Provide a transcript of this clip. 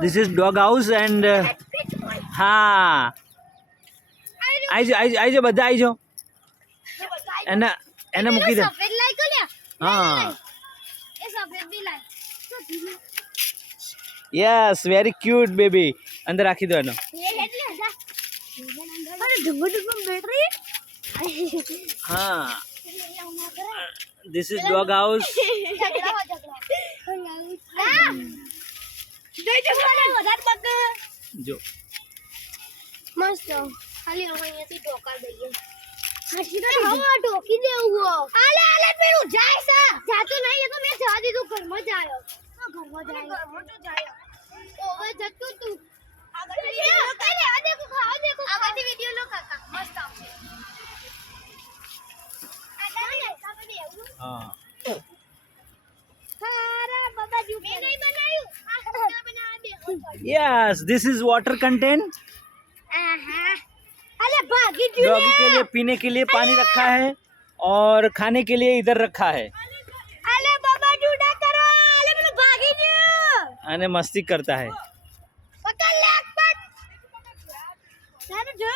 This is dog house and हाँ आई जो બધા आई जो एना एना મૂકી દે हाँ यस वेरी क्यूट बेबी अंदर રાખી દો એનો हाँ दिस इज डॉग हाउस जो મસ્ત ખાલી અહીંયાથી ઢોકા દઈએ હવા ઢોકી દેવું આલે આલે પેલું જાય છે જાતો નહીં એ તો મેં જવા દીધું ઘરમાં જ આવ્યો ઘરમાં જ આવ્યો ઓવે જતું તું આગળ વિડિયો લો આ દેખો ખાઓ દેખો આગળથી વિડિયો લો કાકા મસ્ત આવશે हाँ હારા બાબાજી મેં નહીં બનાવ્યું આ બના દે yes this is water content આહા અલે ભાગી डॉगी के लिए पीने के लिए पानी रखा है और खाने के लिए इधर रखा है અલે બાબા જુડા કરો અલે પેલું ભાગી ગયો અને મસ્તી करता है પકડ લે પટ ચાલો જો